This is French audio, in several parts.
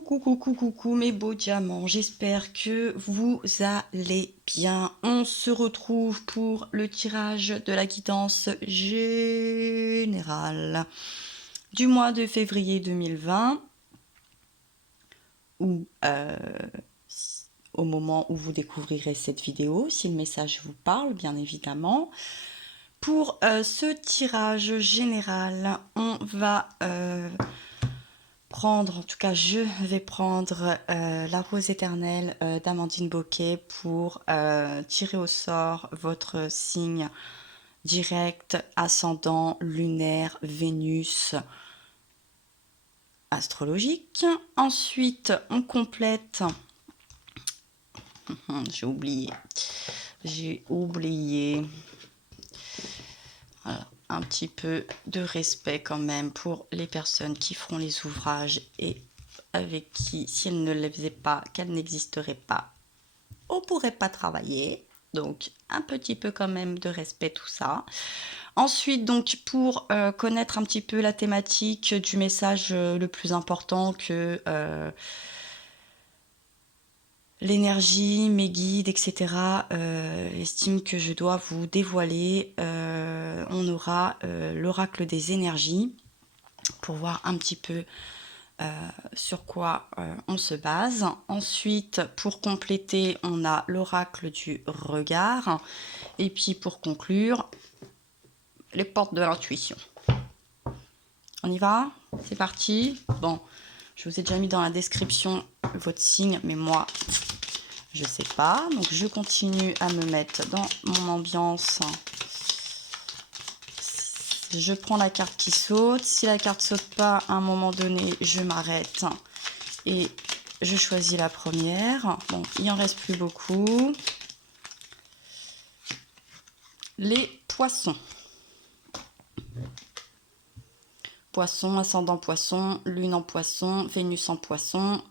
Coucou mes beaux diamants, j'espère que vous allez bien. On se retrouve pour le tirage de la guidance générale du mois de février 2020 ou au moment où vous découvrirez cette vidéo, si le message vous parle bien évidemment. Pour ce tirage général, on va prendre, en tout cas je vais prendre la rose éternelle d'Amandine Bocquet pour tirer au sort votre signe direct, ascendant, lunaire, Vénus, astrologique. Ensuite on complète, j'ai oublié, voilà, un petit peu de respect quand même pour les personnes qui feront les ouvrages et avec qui, si elles ne les faisaient pas, qu'elles n'existeraient pas, on pourrait pas travailler. Donc un petit peu quand même de respect, tout ça. Ensuite, donc pour connaître un petit peu la thématique du message le plus important que l'énergie, mes guides, etc. Estime que je dois vous dévoiler. On aura l'oracle des énergies pour voir un petit peu sur quoi on se base. Ensuite, pour compléter, on a l'oracle du regard. Et puis pour conclure, les portes de l'intuition. On y va? C'est parti. Bon, je vous ai déjà mis dans la description votre signe, mais moi, je sais pas. Donc je continue à me mettre dans mon ambiance. Je prends la carte qui saute. Si la carte saute pas, à un moment donné, je m'arrête et je choisis la première. Bon, il en reste plus beaucoup. Les poissons. Poisson, ascendant poisson, lune en poisson, Vénus en poisson.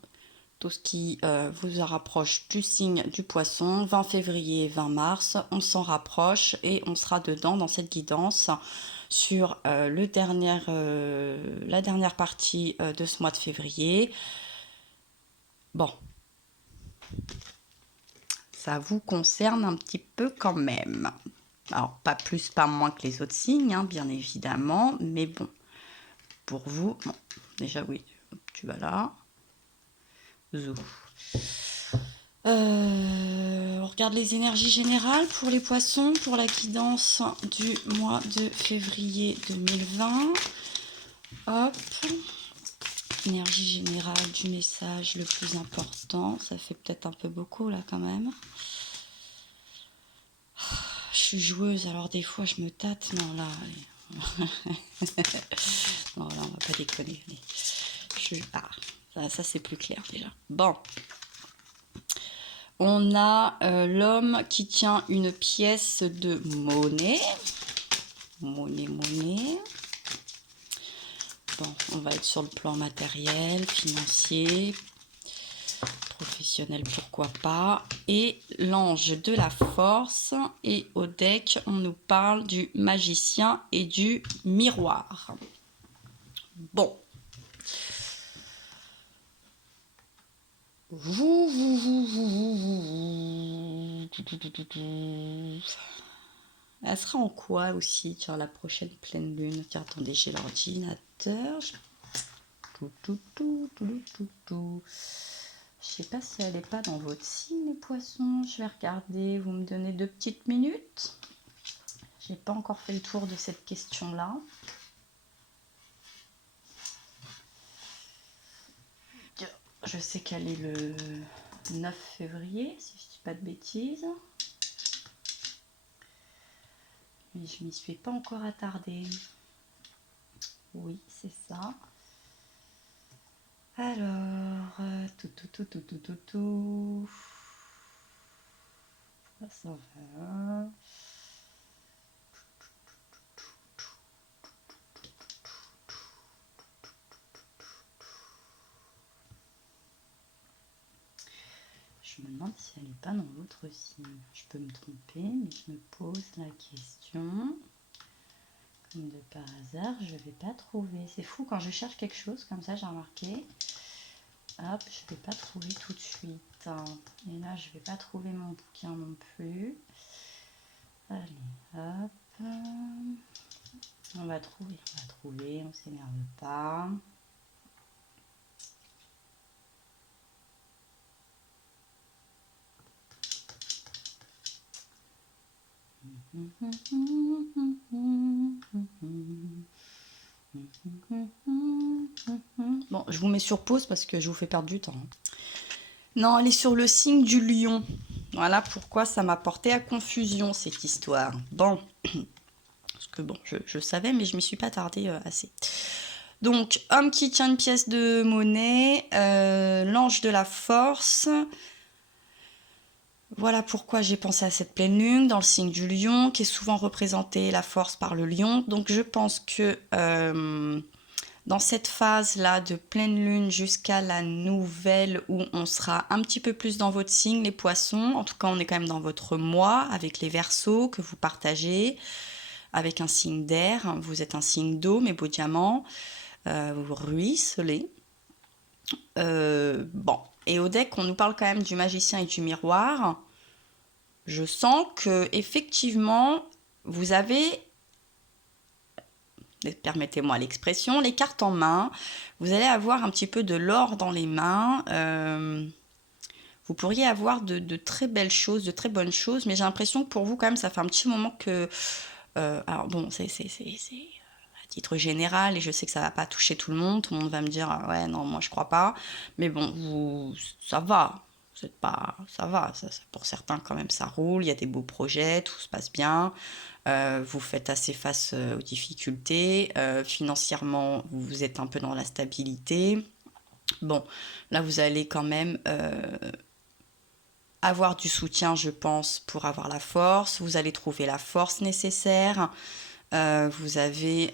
Tout ce qui vous rapproche du signe du poisson, 20 février, 20 mars, on s'en rapproche et on sera dedans dans cette guidance sur la dernière partie de ce mois de février. Bon, ça vous concerne un petit peu quand même. Alors, pas plus, pas moins que les autres signes, hein, bien évidemment, mais bon, pour vous, bon, déjà oui, tu vas là. Zou. On regarde les énergies générales pour les poissons, pour la guidance du mois de février 2020. Hop. Énergie générale du message le plus important. Ça fait peut-être un peu beaucoup là quand même. Je suis joueuse, alors des fois je me tâte. Non là, non là on va pas déconner. Ça c'est plus clair déjà. Bon. On a l'homme qui tient une pièce de monnaie. Monnaie. Bon, on va être sur le plan matériel, financier, professionnel, pourquoi pas. Et l'ange de la force. Et au deck, on nous parle du magicien et du miroir. Bon. Elle sera en quoi aussi sur la prochaine pleine lune? Tiens, attendez, j'ai l'ordinateur. Je sais pas si elle n'est pas dans votre signe, les poissons. Je vais regarder. Vous me donnez 2 petites minutes. J'ai pas encore fait le tour de cette question-là. Je sais qu'elle est le 9 février, si je dis pas de bêtises. Mais je m'y suis pas encore attardée. Oui, c'est ça. Alors, tout. Ça va. Je me demande si elle n'est pas dans l'autre signe. Je peux me tromper, mais je me pose la question. Comme de par hasard, je ne vais pas trouver. C'est fou, quand je cherche quelque chose, comme ça j'ai remarqué, hop, je vais pas trouver tout de suite. Et là, je vais pas trouver mon bouquin non plus. Allez, hop. On va trouver, on s'énerve pas. Bon, je vous mets sur pause parce que je vous fais perdre du temps. Non, elle est sur le signe du lion. Voilà pourquoi ça m'a porté à confusion cette histoire. Bon, parce que bon, je savais, mais je m'y suis pas tardée assez. Donc, homme qui tient une pièce de monnaie, l'ange de la force. Voilà pourquoi j'ai pensé à cette pleine lune dans le signe du lion, qui est souvent représentée la force par le lion. Donc, je pense que dans cette phase-là de pleine lune jusqu'à la nouvelle où on sera un petit peu plus dans votre signe, les poissons, en tout cas on est quand même dans votre mois avec les Verseaux que vous partagez, avec un signe d'air, vous êtes un signe d'eau, mes beaux diamants, vous ruisselez. Bon, et au deck on nous parle quand même du magicien et du miroir. Je sens que effectivement vous avez, permettez-moi l'expression, les cartes en main, vous allez avoir un petit peu de l'or dans les mains, vous pourriez avoir de très belles choses, de très bonnes choses, mais j'ai l'impression que pour vous quand même ça fait un petit moment que, alors bon, c'est à titre général, et je sais que ça va pas toucher tout le monde va me dire, ouais non moi je crois pas, mais bon, vous, ça va. Vous êtes pas, ça va, pour certains quand même ça roule, il y a des beaux projets, tout se passe bien. Vous faites assez face aux difficultés. Financièrement, vous êtes un peu dans la stabilité. Bon, là, vous allez quand même avoir du soutien, je pense, pour avoir la force. Vous allez trouver la force nécessaire. Vous avez...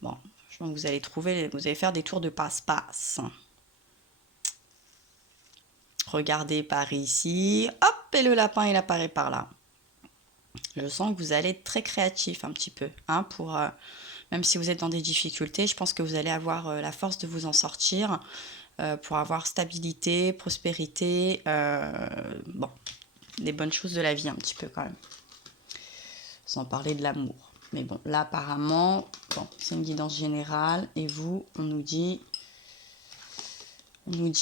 bon, je pense que vous allez trouver... Vous allez faire des tours de passe-passe. Regardez par ici. Hop, et le lapin, il apparaît par là. Je sens que vous allez être très créatif un petit peu, hein, pour, même si vous êtes dans des difficultés, je pense que vous allez avoir la force de vous en sortir, pour avoir stabilité, prospérité, bon, des bonnes choses de la vie un petit peu quand même, sans parler de l'amour. Mais bon, là apparemment, bon, c'est une guidance générale, et vous, on nous dit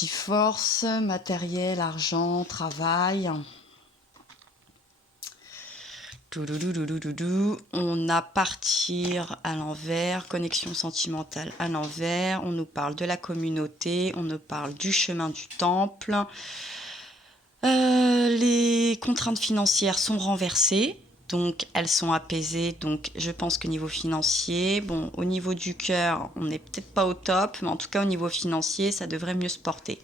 force, matériel, argent, travail. On a partir à l'envers, connexion sentimentale à l'envers, on nous parle de la communauté, on nous parle du chemin du temple. Les contraintes financières sont renversées, donc elles sont apaisées, donc je pense que niveau financier, bon, au niveau du cœur, on n'est peut-être pas au top, mais en tout cas au niveau financier, ça devrait mieux se porter.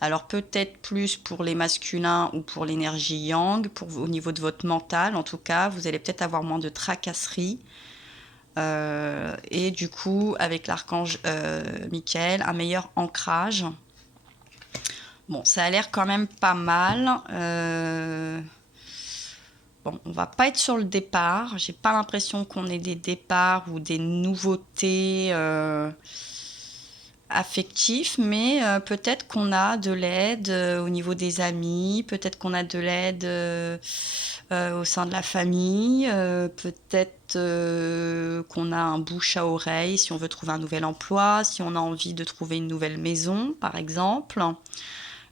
Alors peut-être plus pour les masculins ou pour l'énergie yang, au niveau de votre mental en tout cas, vous allez peut-être avoir moins de tracasseries. Et du coup, avec l'archange Michael, un meilleur ancrage. Bon, ça a l'air quand même pas mal. Bon, on va pas être sur le départ. J'ai pas l'impression qu'on ait des départs ou des nouveautés affectif, mais peut-être qu'on a de l'aide au niveau des amis, peut-être qu'on a de l'aide au sein de la famille, peut-être qu'on a un bouche à oreille si on veut trouver un nouvel emploi, si on a envie de trouver une nouvelle maison, par exemple,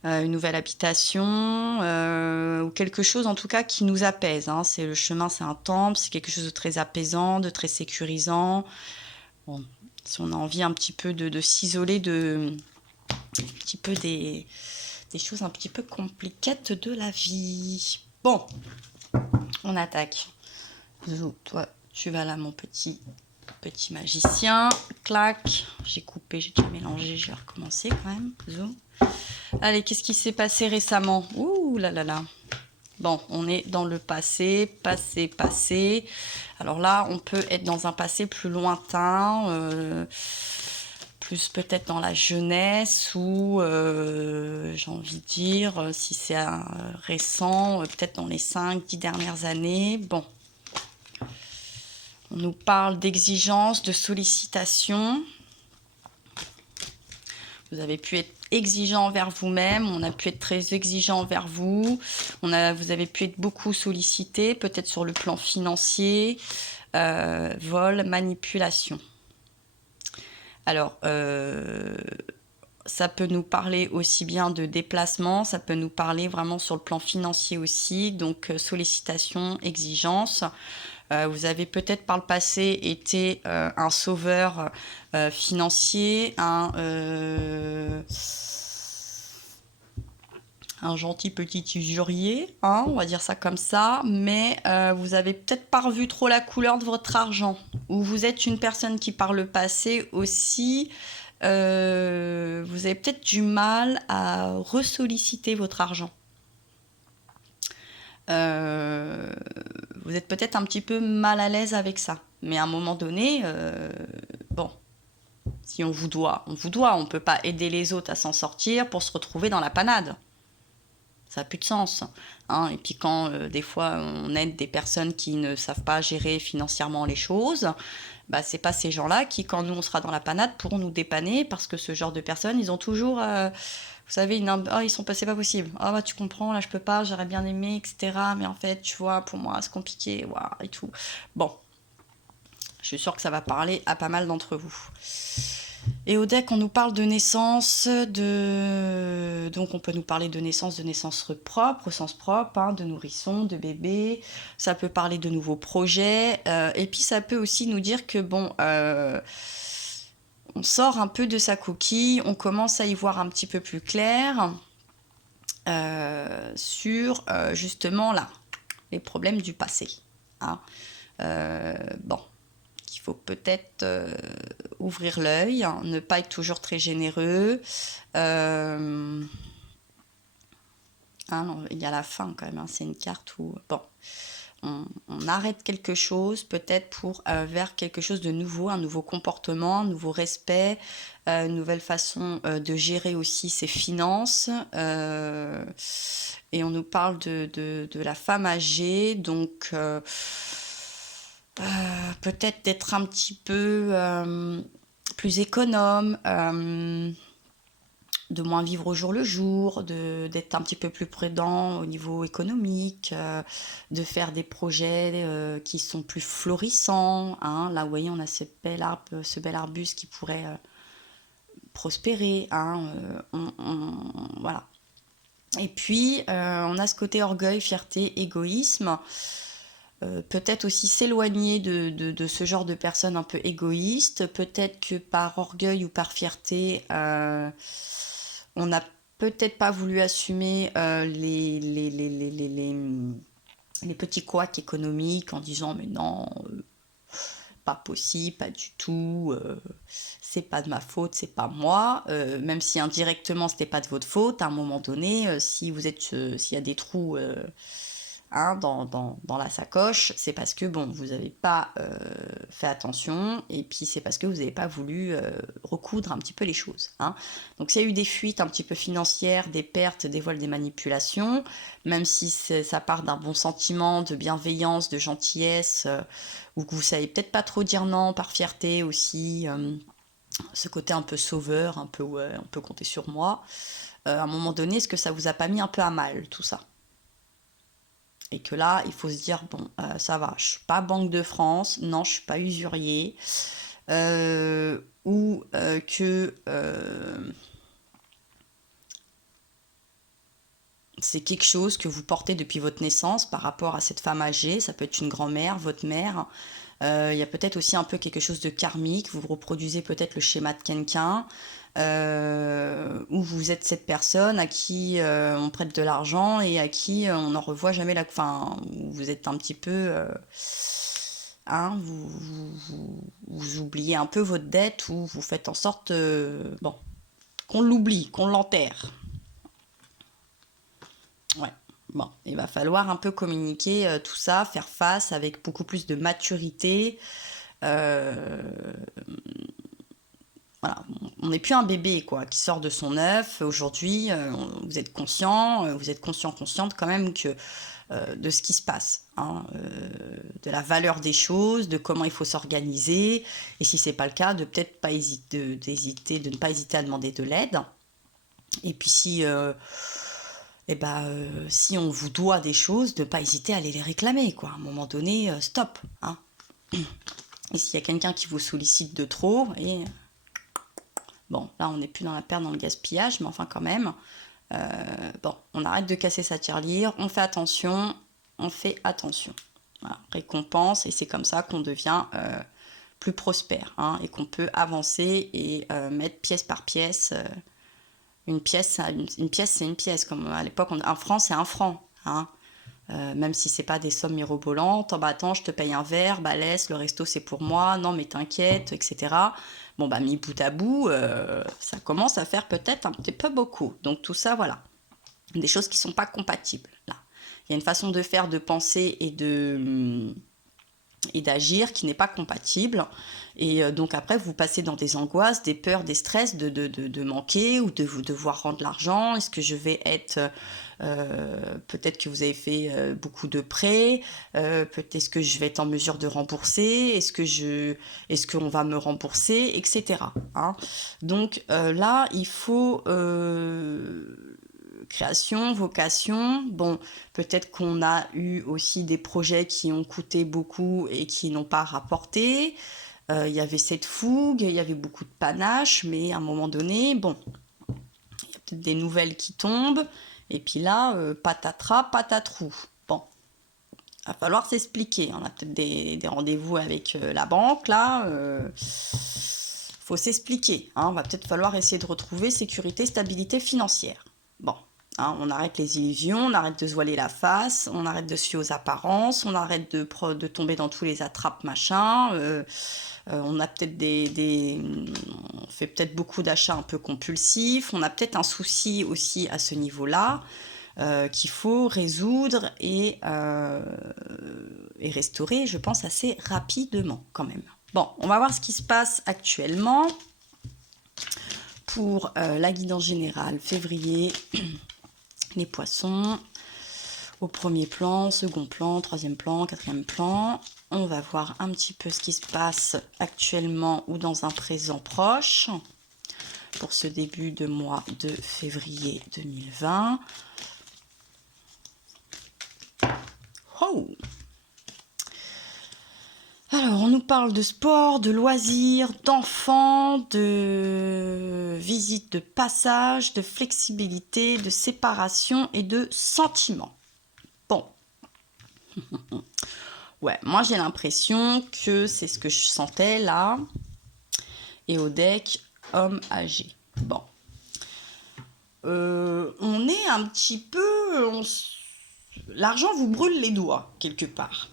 une nouvelle habitation, ou quelque chose en tout cas qui nous apaise, hein. C'est le chemin, c'est un temple, c'est quelque chose de très apaisant, de très sécurisant. Bon, si on a envie un petit peu de s'isoler un petit peu des choses un petit peu compliquées de la vie. Bon, on attaque. Zou, toi, tu vas là, mon petit magicien. Clac, j'ai coupé, j'ai déjà mélangé, je vais recommencer quand même. Zou. Allez, qu'est-ce qui s'est passé récemment? Ouh là là là. Bon, on est dans le passé. Alors là, on peut être dans un passé plus lointain, plus peut-être dans la jeunesse ou, j'ai envie de dire, si c'est récent, peut-être dans les 5-10 dernières années. Bon, on nous parle d'exigence, de sollicitation. Vous avez pu être exigeant envers vous-même, on a pu être très exigeant envers vous, vous avez pu être beaucoup sollicité, peut-être sur le plan financier, vol, manipulation. Alors, ça peut nous parler aussi bien de déplacement, ça peut nous parler vraiment sur le plan financier aussi, donc sollicitation, exigence. Vous avez peut-être par le passé été un sauveur financier, un gentil petit usurier, hein, on va dire ça comme ça, mais vous avez peut-être pas revu trop la couleur de votre argent, ou vous êtes une personne qui par le passé aussi, vous avez peut-être du mal à ressolliciter votre argent. Vous êtes peut-être un petit peu mal à l'aise avec ça. Mais à un moment donné, bon, si on vous doit. On ne peut pas aider les autres à s'en sortir pour se retrouver dans la panade. Ça n'a plus de sens. Hein. Et puis quand des fois on aide des personnes qui ne savent pas gérer financièrement les choses, bah, c'est pas ces gens-là qui, quand nous on sera dans la panade, pourront nous dépanner, parce que ce genre de personnes, ils ont toujours... vous savez, c'est pas possible. Ah bah tu comprends, là je peux pas, j'aurais bien aimé, etc. Mais en fait, tu vois, pour moi c'est compliqué, wow, et tout. Bon, je suis sûre que ça va parler à pas mal d'entre vous. Et au deck, on nous parle de naissance, donc on peut nous parler de naissance propre, au sens propre, hein, de nourrisson, de bébé. Ça peut parler de nouveaux projets. Et puis ça peut aussi nous dire que bon... on sort un peu de sa coquille, on commence à y voir un petit peu plus clair sur justement là, les problèmes du passé. Hein. Bon, il faut peut-être ouvrir l'œil, hein, ne pas être toujours très généreux. Hein, non, il y a la fin quand même, hein, c'est une carte où... Bon, on arrête quelque chose peut-être pour vers quelque chose de nouveau, un nouveau comportement, un nouveau respect, une nouvelle façon de gérer aussi ses finances. Et on nous parle de la femme âgée, donc peut-être d'être un petit peu plus économe, de moins vivre au jour le jour, d'être un petit peu plus prudent au niveau économique, de faire des projets qui sont plus florissants. Hein. Là, vous voyez, on a ce bel arbuste qui pourrait prospérer. Hein. Voilà. Et puis, on a ce côté orgueil, fierté, égoïsme. Peut-être aussi s'éloigner de ce genre de personnes un peu égoïstes. Peut-être que par orgueil ou par fierté... on n'a peut-être pas voulu assumer les petits couacs économiques en disant mais non, pas possible, pas du tout, c'est pas de ma faute, c'est pas moi, même si indirectement c'était pas de votre faute, à un moment donné, s'il y a des trous hein, dans la sacoche, c'est parce que bon, vous n'avez pas fait attention, et puis c'est parce que vous n'avez pas voulu recoudre un petit peu les choses. Hein. Donc s'il y a eu des fuites un petit peu financières, des pertes, des vols, des manipulations, même si ça part d'un bon sentiment, de bienveillance, de gentillesse, ou que vous savez peut-être pas trop dire non par fierté aussi, ce côté un peu sauveur, un peu ouais, on peut compter sur moi, à un moment donné, est-ce que ça vous a pas mis un peu à mal tout ça ? Et que là, il faut se dire, bon, ça va, je suis pas Banque de France, non, je suis pas usurier, ou que c'est quelque chose que vous portez depuis votre naissance par rapport à cette femme âgée, ça peut être une grand-mère, votre mère, il y a peut-être aussi un peu quelque chose de karmique, vous reproduisez peut-être le schéma de quelqu'un, où vous êtes cette personne à qui on prête de l'argent et à qui on n'en revoit jamais la... Enfin, vous êtes un petit peu... hein, vous oubliez un peu votre dette, ou vous faites en sorte bon, qu'on l'oublie, qu'on l'enterre. Ouais. Bon, il va falloir un peu communiquer tout ça, faire face avec beaucoup plus de maturité. Voilà, on n'est plus un bébé quoi, qui sort de son œuf. Aujourd'hui, vous êtes consciente quand même que de ce qui se passe. Hein, de la valeur des choses, de comment il faut s'organiser, et si c'est pas le cas, de peut-être pas hésiter, de ne pas hésiter à demander de l'aide. Et puis si on vous doit des choses, de ne pas hésiter à aller les réclamer, quoi. À un moment donné, stop, hein. Et s'il y a quelqu'un qui vous sollicite de trop, et bon, là on n'est plus dans la perte, dans le gaspillage, mais enfin quand même, on arrête de casser sa tirelire, on fait attention, Voilà, récompense, et c'est comme ça qu'on devient plus prospère, hein, et qu'on peut avancer et mettre pièce par pièce. Une pièce, c'est une pièce, comme à l'époque, un franc, c'est un franc, hein. Même si c'est pas des sommes mirobolantes, bah attends, je te paye un verre, bah laisse, le resto c'est pour moi, non mais t'inquiète, etc. Bon bah mis bout à bout, ça commence à faire peut-être un petit peu beaucoup. Donc tout ça, voilà, des choses qui sont pas compatibles là. Il y a une façon de faire, de penser et d'agir qui n'est pas compatible, et donc après vous passez dans des angoisses, des peurs, des stress de manquer, ou de vous devoir rendre l'argent. Est-ce que je vais être peut-être que vous avez fait beaucoup de prêts, peut-être est-ce que je vais être en mesure de rembourser, est-ce qu'on va me rembourser, etc., hein. Donc là il faut création, vocation. Bon, peut-être qu'on a eu aussi des projets qui ont coûté beaucoup et qui n'ont pas rapporté. Il y avait cette fougue, il y avait beaucoup de panache, mais à un moment donné, bon, il y a peut-être des nouvelles qui tombent, et puis là, patatras, patatrou. Bon, il va falloir s'expliquer. On a peut-être des rendez-vous avec la banque, là. Faut s'expliquer, hein. Va peut-être falloir essayer de retrouver sécurité, stabilité financière. Bon. Hein, on arrête les illusions, on arrête de se voiler la face, on arrête de se fier aux apparences, on arrête de tomber dans tous les attrapes machin. On a peut-être on fait peut-être beaucoup d'achats un peu compulsifs, on a peut-être un souci aussi à ce niveau-là qu'il faut résoudre et restaurer, je pense, assez rapidement quand même. Bon, on va voir ce qui se passe actuellement pour la guidance générale février. Les poissons, au premier plan, second plan, troisième plan, quatrième plan. On va voir un petit peu ce qui se passe actuellement ou dans un présent proche pour ce début de mois de février 2020. Oh! Alors, on nous parle de sport, de loisirs, d'enfants, de visite de passage, de flexibilité, de séparation et de sentiments. Bon. Ouais, moi j'ai l'impression que c'est ce que je sentais là. Et au deck, homme âgé. Bon. On est un petit peu... L'argent vous brûle les doigts, quelque part.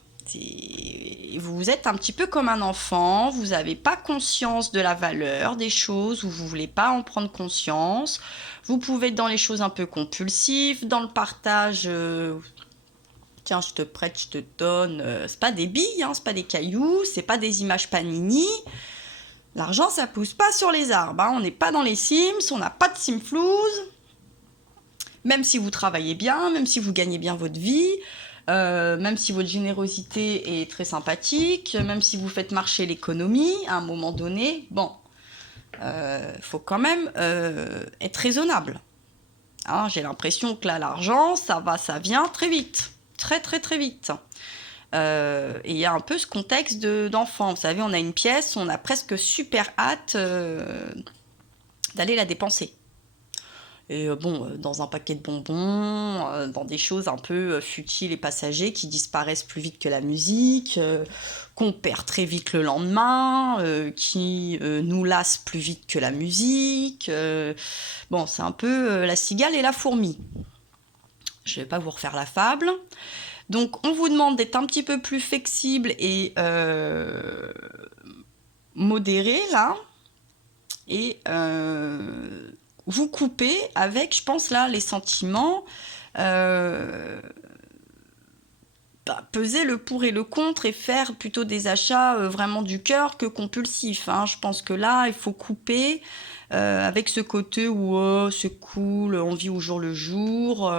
Vous êtes un petit peu comme un enfant, vous n'avez pas conscience de la valeur des choses, ou vous ne voulez pas en prendre conscience. Vous pouvez être dans les choses un peu compulsives, dans le partage... Tiens, je te prête, je te donne. C'est pas des billes, hein, c'est pas des cailloux, c'est pas des images Panini. L'argent, ça pousse pas sur les arbres, hein. On n'est pas dans les Sims, on n'a pas de Simflouz. Même si vous travaillez bien, même si vous gagnez bien votre vie, même si votre générosité est très sympathique, même si vous faites marcher l'économie, à un moment donné, bon, faut quand même être raisonnable. Hein, j'ai l'impression que là, l'argent, ça va, ça vient très vite. Très, très, très vite. Et il y a un peu ce contexte d'enfant. Vous savez, on a une pièce, on a presque super hâte d'aller la dépenser. Et dans un paquet de bonbons, dans des choses un peu futiles et passagers qui disparaissent plus vite que la musique, qu'on perd très vite le lendemain, qui nous lassent plus vite que la musique. Bon, c'est un peu la cigale et la fourmi. Je ne vais pas vous refaire la fable. Donc, on vous demande d'être un petit peu plus flexible et modéré, là. Et vous coupez avec, je pense, là, les sentiments. peser le pour et le contre et faire plutôt des achats vraiment du cœur que compulsifs, hein. Je pense que là, il faut couper avec ce côté où oh, c'est cool, on vit au jour le jour,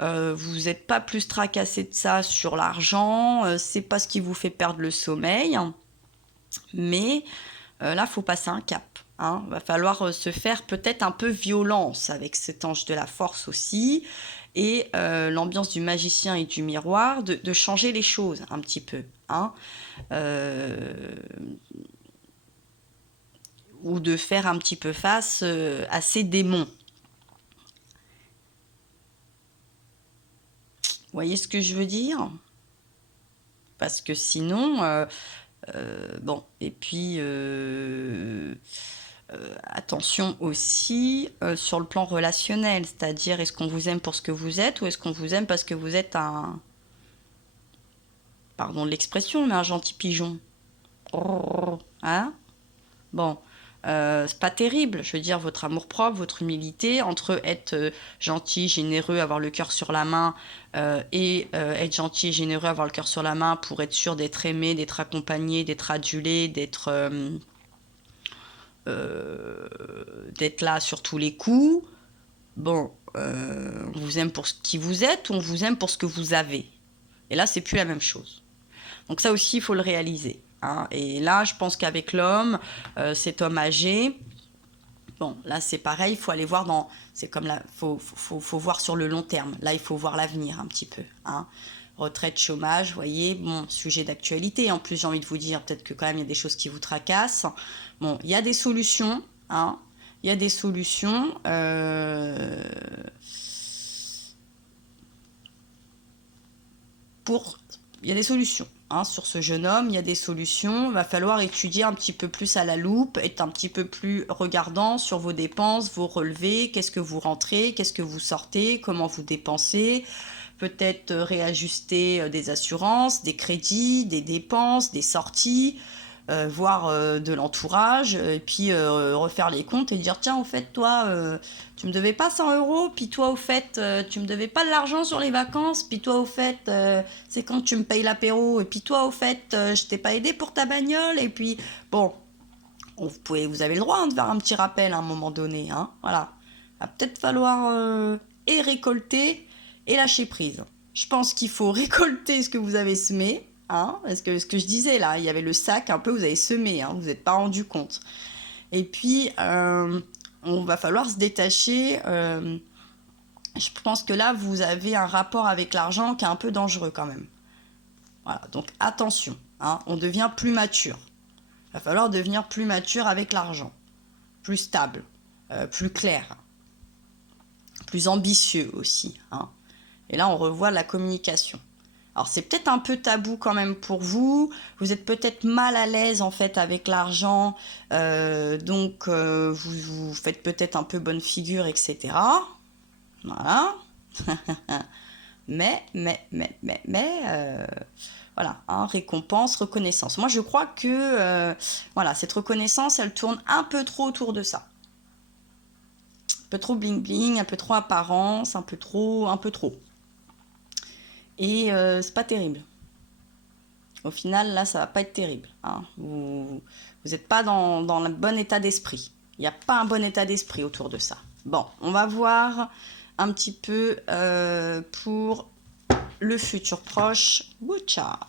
vous n'êtes pas plus tracassé de ça sur l'argent, c'est pas ce qui vous fait perdre le sommeil, mais là, faut passer un cap. Hein. Va falloir se faire peut-être un peu violence avec cet ange de la force aussi, et l'ambiance du magicien et du miroir, de changer les choses un petit peu. Hein. Ou de faire un petit peu face à ces démons. Vous voyez ce que je veux dire? Parce que sinon, bon, et puis attention aussi sur le plan relationnel, c'est-à-dire est-ce qu'on vous aime pour ce que vous êtes ou est-ce qu'on vous aime parce que vous êtes un, pardon de l'expression, mais un gentil pigeon. Hein? Bon, c'est pas terrible. Je veux dire, votre amour-propre, votre humilité, entre être gentil, généreux, avoir le cœur sur la main, et être gentil et généreux, avoir le cœur sur la main pour être sûr d'être aimé, d'être accompagné, d'être adulé, d'être là sur tous les coups. Bon, on vous aime pour ce qui vous êtes ou on vous aime pour ce que vous avez. Et là, c'est plus la même chose. Donc ça aussi, il faut le réaliser. Hein. Et là, je pense qu'avec l'homme, cet homme âgé, bon, là, c'est pareil, il faut aller voir dans... C'est comme là, faut voir sur le long terme. Là, il faut voir l'avenir un petit peu. Hein. Retraite, chômage, vous voyez, bon, sujet d'actualité. En plus, j'ai envie de vous dire, peut-être que quand même, il y a des choses qui vous tracassent. Bon, il y a des solutions, hein. Il y a des solutions. Il y a des solutions. Hein, sur ce jeune homme, il y a des solutions. Il va falloir étudier un petit peu plus à la loupe, être un petit peu plus regardant sur vos dépenses, vos relevés, qu'est-ce que vous rentrez, qu'est-ce que vous sortez, comment vous dépensez. Peut-être réajuster des assurances, des crédits, des dépenses, des sorties, voir de l'entourage, et puis refaire les comptes et dire tiens, au fait, toi, tu me devais pas 100 euros, puis toi, au fait, tu me devais pas de l'argent sur les vacances, puis toi, au fait, c'est quand tu me payes l'apéro, et puis toi, au fait, je t'ai pas aidé pour ta bagnole, et puis bon, vous avez le droit hein, de faire un petit rappel à un moment donné, hein, voilà. Il va peut-être falloir et récolter et lâcher prise. Je pense qu'il faut récolter ce que vous avez semé, hein, parce que ce que je disais là, il y avait le sac un peu, vous avez semé, hein, vous n'êtes pas rendu compte. Et puis, on va falloir se détacher. Je pense que là, vous avez un rapport avec l'argent qui est un peu dangereux quand même. Voilà, donc attention, hein, on devient plus mature. Il va falloir devenir plus mature avec l'argent, plus stable, plus clair, plus ambitieux aussi. Hein. Et là, on revoit la communication. Alors, c'est peut-être un peu tabou quand même pour vous. Vous êtes peut-être mal à l'aise en fait avec l'argent. Donc, vous faites peut-être un peu bonne figure, etc. Voilà. mais, voilà, hein, récompense, reconnaissance. Moi, je crois que voilà, cette reconnaissance, elle tourne un peu trop autour de ça. Un peu trop bling-bling, un peu trop apparence, un peu trop. Et c'est pas terrible. Au final, là, ça va pas être terrible. Hein. Vous n'êtes pas dans le bon état d'esprit. Il n'y a pas un bon état d'esprit autour de ça. Bon, on va voir un petit peu pour le futur proche. Woucha.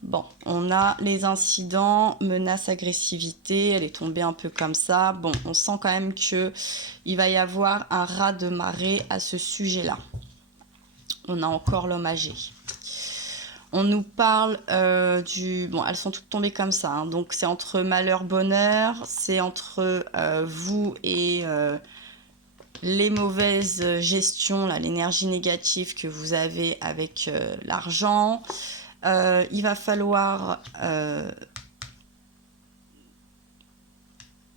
Bon, on a les incidents, menaces, agressivité. Elle est tombée un peu comme ça. Bon, on sent quand même qu'il va y avoir un raz de marée à ce sujet-là. On a encore l'homme âgé. On nous parle du... Bon, elles sont toutes tombées comme ça. Hein. Donc, c'est entre malheur, bonheur. C'est entre vous et les mauvaises gestions, là, l'énergie négative que vous avez avec l'argent. Il va falloir...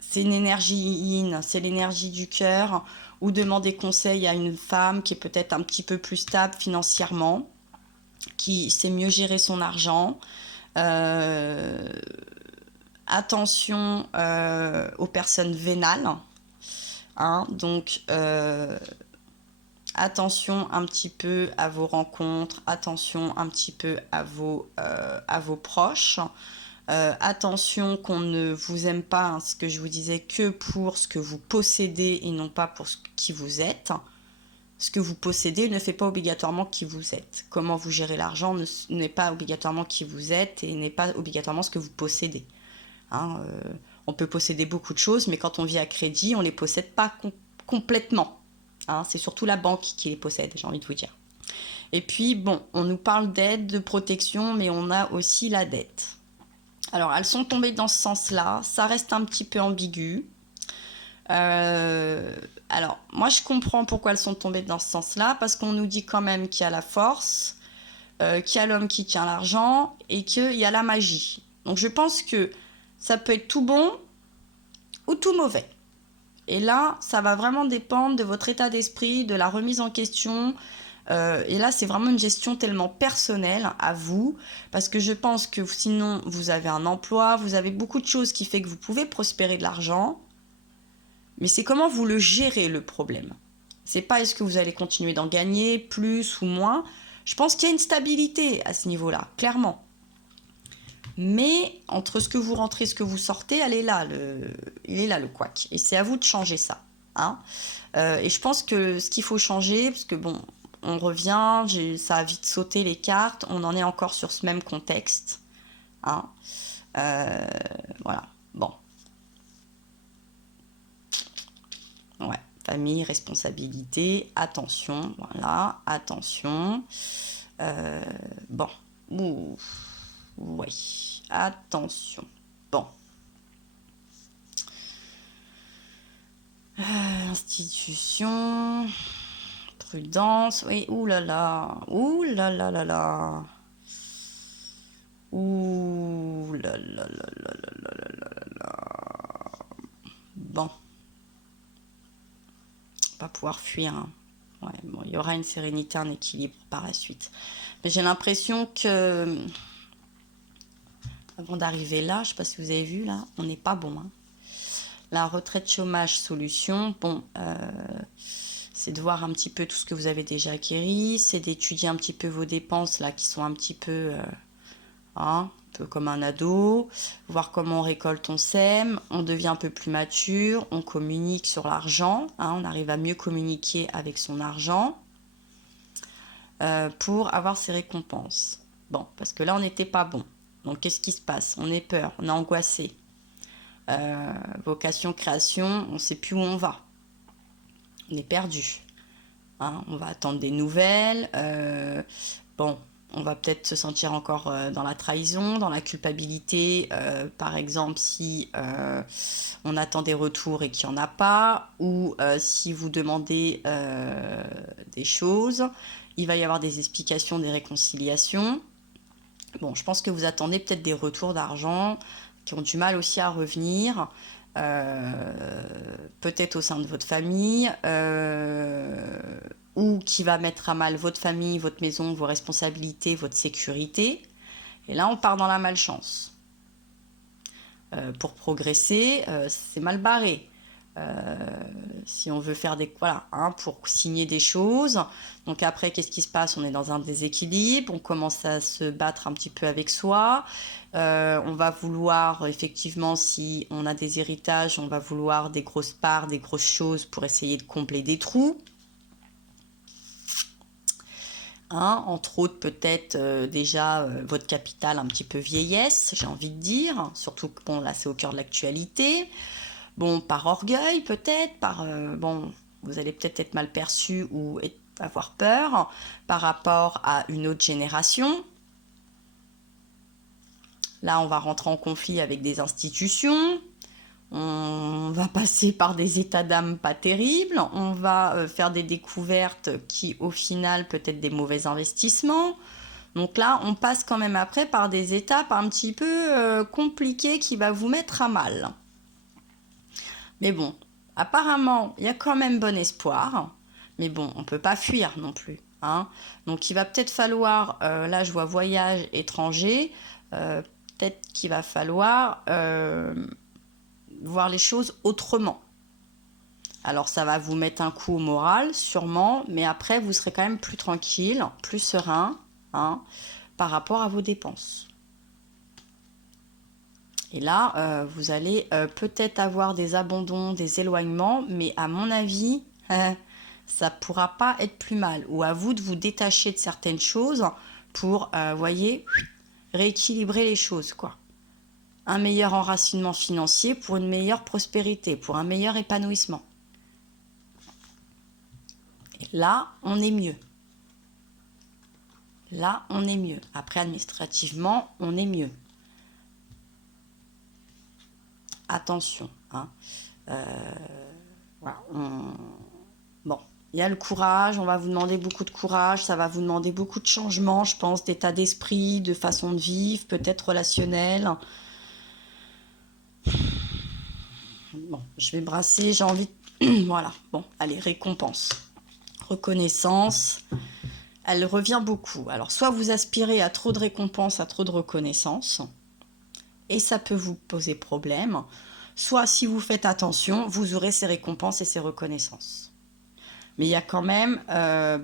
c'est une énergie yin, c'est l'énergie du cœur. Ou demander conseil à une femme qui est peut-être un petit peu plus stable financièrement, qui sait mieux gérer son argent. Attention aux personnes vénales. Hein, donc, attention un petit peu à vos rencontres, attention un petit peu à vos proches. Attention qu'on ne vous aime pas, hein, ce que je vous disais, que pour ce que vous possédez et non pas pour qui vous êtes. Ce que vous possédez ne fait pas obligatoirement qui vous êtes. Comment vous gérez l'argent n'est pas obligatoirement qui vous êtes et n'est pas obligatoirement ce que vous possédez. Hein, on peut posséder beaucoup de choses, mais quand on vit à crédit, on ne les possède pas complètement. Hein, c'est surtout la banque qui les possède, j'ai envie de vous dire. Et puis, bon, on nous parle d'aide, de protection, mais on a aussi la dette. Alors, elles sont tombées dans ce sens-là. Ça reste un petit peu ambigu. Alors, moi, je comprends pourquoi elles sont tombées dans ce sens-là, parce qu'on nous dit quand même qu'il y a la force, qu'il y a l'homme qui tient l'argent et qu'il y a la magie. Donc, je pense que ça peut être tout bon ou tout mauvais. Et là, ça va vraiment dépendre de votre état d'esprit, de la remise en question. Et là, c'est vraiment une gestion tellement personnelle à vous, parce que je pense que sinon, vous avez un emploi, vous avez beaucoup de choses qui fait que vous pouvez prospérer de l'argent, mais c'est comment vous le gérez, le problème. C'est pas est-ce que vous allez continuer d'en gagner plus ou moins. Je pense qu'il y a une stabilité à ce niveau-là, clairement. Mais entre ce que vous rentrez et ce que vous sortez, il est là le couac. Et c'est à vous de changer ça. Hein. Et je pense que ce qu'il faut changer, parce que bon, on revient, ça a vite sauté les cartes, on en est encore sur ce même contexte. Hein. Voilà, bon. Ouais, famille, responsabilité, attention, voilà, attention. Bon, ouh, ouais, attention. Bon. Institution, prudence, oui, oulala, oulala, là là. Ouh là là là là là là là là. Bon. On va pouvoir fuir. Hein. Ouais, bon, il y aura une sérénité, un équilibre par la suite. Mais j'ai l'impression que... Avant d'arriver là, je ne sais pas si vous avez vu, là, on n'est pas bon. Hein. La retraite chômage solution, bon... c'est de voir un petit peu tout ce que vous avez déjà acquis, c'est d'étudier un petit peu vos dépenses là qui sont un petit peu... un peu comme un ado, voir comment on récolte, on sème, on devient un peu plus mature, on communique sur l'argent, hein, on arrive à mieux communiquer avec son argent pour avoir ses récompenses. Bon, parce que là, on n'était pas bon. Donc, qu'est-ce qui se passe? On est peur, on est angoissé. Vocation, création, on ne sait plus où on va. On est perdu. Hein, on va attendre des nouvelles. Bon, on va peut-être se sentir encore dans la trahison, dans la culpabilité, par exemple si on attend des retours et qu'il n'y en a pas, ou si vous demandez des choses, il va y avoir des explications, des réconciliations. Bon, je pense que vous attendez peut-être des retours d'argent qui ont du mal aussi à revenir, peut-être au sein de votre famille, ou qui va mettre à mal votre famille, votre maison, vos responsabilités, votre sécurité. Et là, on part dans la malchance. Pour progresser, c'est mal barré. Si on veut faire des... Voilà, hein, pour signer des choses. Donc après, qu'est-ce qui se passe? On est dans un déséquilibre, on commence à se battre un petit peu avec soi. On va vouloir, effectivement, si on a des héritages, on va vouloir des grosses parts, des grosses choses pour essayer de combler des trous. Hein, entre autres, peut-être déjà votre capital un petit peu vieillesse, j'ai envie de dire. Surtout que, bon, là, c'est au cœur de l'actualité. Bon, par orgueil peut-être, bon, vous allez peut-être être mal perçu ou avoir peur par rapport à une autre génération. Là, on va rentrer en conflit avec des institutions. On va passer par des états d'âme pas terribles. On va faire des découvertes qui, au final, peut-être des mauvais investissements. Donc là, on passe quand même après par des étapes un petit peu compliquées qui va vous mettre à mal. Mais bon, apparemment, il y a quand même bon espoir. Mais bon, on ne peut pas fuir non plus. Hein. Donc il va peut-être falloir, là je vois voyage étranger, peut-être qu'il va falloir voir les choses autrement. Alors ça va vous mettre un coup au moral, sûrement, mais après vous serez quand même plus tranquille, plus serein, hein, par rapport à vos dépenses. Et là, vous allez peut-être avoir des abandons, des éloignements, mais à mon avis, ça pourra pas être plus mal. Ou à vous de vous détacher de certaines choses pour, voyez, rééquilibrer les choses, quoi. Un meilleur enracinement financier pour une meilleure prospérité, pour un meilleur épanouissement. Et là, on est mieux. Là, on est mieux. Après, administrativement, on est mieux. Attention, hein. Voilà, bon, il y a le courage, on va vous demander beaucoup de courage, ça va vous demander beaucoup de changements, je pense, d'état d'esprit, de façon de vivre, peut-être relationnel. Bon, je vais brasser, j'ai envie de... Voilà, bon, allez, récompense. Reconnaissance, elle revient beaucoup. Alors, soit vous aspirez à trop de récompense, à trop de reconnaissance, et ça peut vous poser problème. Soit, si vous faites attention, vous aurez ces récompenses et ces reconnaissances. Mais il y a quand même,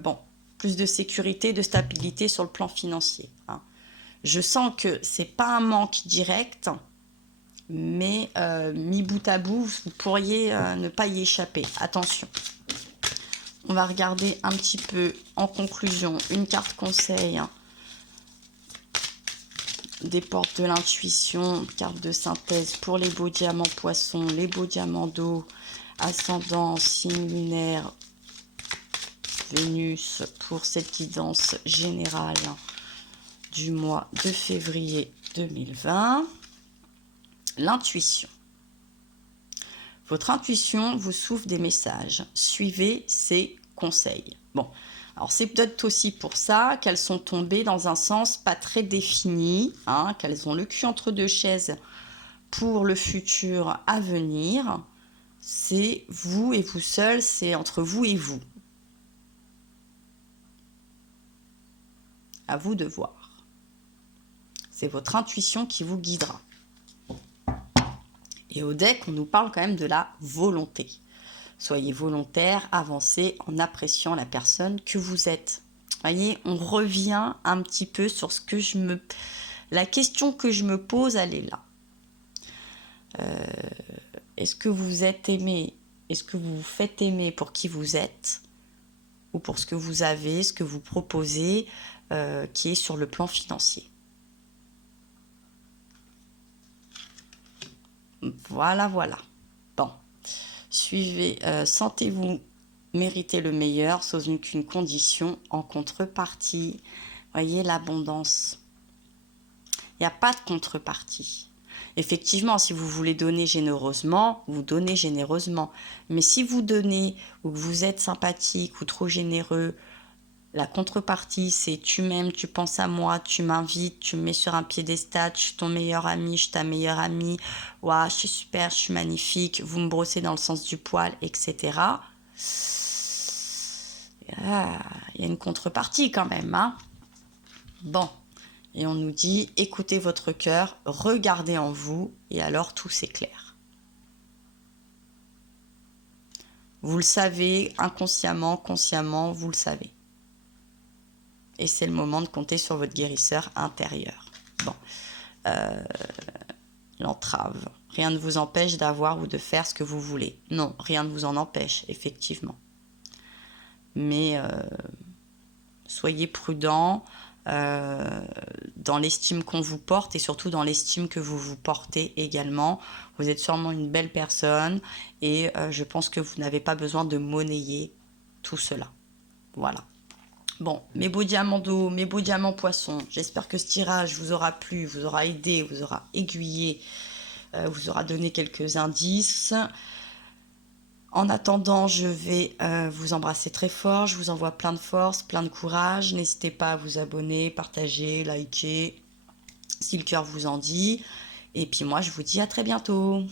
bon, plus de sécurité, de stabilité sur le plan financier, hein. Je sens que c'est pas un manque direct, mais mis bout à bout, vous pourriez ne pas y échapper. Attention. On va regarder un petit peu en conclusion une carte conseil, hein, des portes de l'intuition, carte de synthèse pour les beaux diamants poissons, les beaux diamants d'eau, ascendant, signe lunaire, Vénus pour cette guidance générale du mois de février 2020. L'intuition. Votre intuition vous souffle des messages. Suivez ses conseils. Bon, alors c'est peut-être aussi pour ça qu'elles sont tombées dans un sens pas très défini, hein, qu'elles ont le cul entre deux chaises pour le futur à venir. C'est vous et vous seul, c'est entre vous et vous. À vous de voir. C'est votre intuition qui vous guidera. Et au deck, on nous parle quand même de la volonté. Soyez volontaire, avancez en appréciant la personne que vous êtes. Voyez, on revient un petit peu sur ce que je me... La question que je me pose, elle est là. Est-ce que vous êtes aimé? Est-ce que vous vous faites aimer pour qui vous êtes? Ou pour ce que vous avez, ce que vous proposez, qui est sur le plan financier? Voilà, voilà. Bon, suivez, sentez-vous mériter le meilleur sans aucune condition en contrepartie. Voyez l'abondance. Il n'y a pas de contrepartie. Effectivement, si vous voulez donner généreusement, vous donnez généreusement. Mais si vous donnez ou que vous êtes sympathique ou trop généreux, la contrepartie, c'est tu m'aimes, tu penses à moi, tu m'invites, tu me mets sur un piédestal, je suis ton meilleur ami, je suis ta meilleure amie, waouh, je suis super, je suis magnifique, vous me brossez dans le sens du poil, etc. Ah, il y a une contrepartie quand même, hein. Bon, et on nous dit, écoutez votre cœur, regardez en vous, et alors tout s'éclaire. Vous le savez, inconsciemment, consciemment, vous le savez. Et c'est le moment de compter sur votre guérisseur intérieur. Bon, l'entrave. Rien ne vous empêche d'avoir ou de faire ce que vous voulez. Non, rien ne vous en empêche, effectivement. Mais soyez prudent dans l'estime qu'on vous porte et surtout dans l'estime que vous vous portez également. Vous êtes sûrement une belle personne et je pense que vous n'avez pas besoin de monnayer tout cela. Voilà. Bon, mes beaux diamants d'eau, mes beaux diamants poissons, j'espère que ce tirage vous aura plu, vous aura aidé, vous aura aiguillé, vous aura donné quelques indices. En attendant, je vais vous embrasser très fort, je vous envoie plein de force, plein de courage. N'hésitez pas à vous abonner, partager, liker, si le cœur vous en dit. Et puis moi, je vous dis à très bientôt.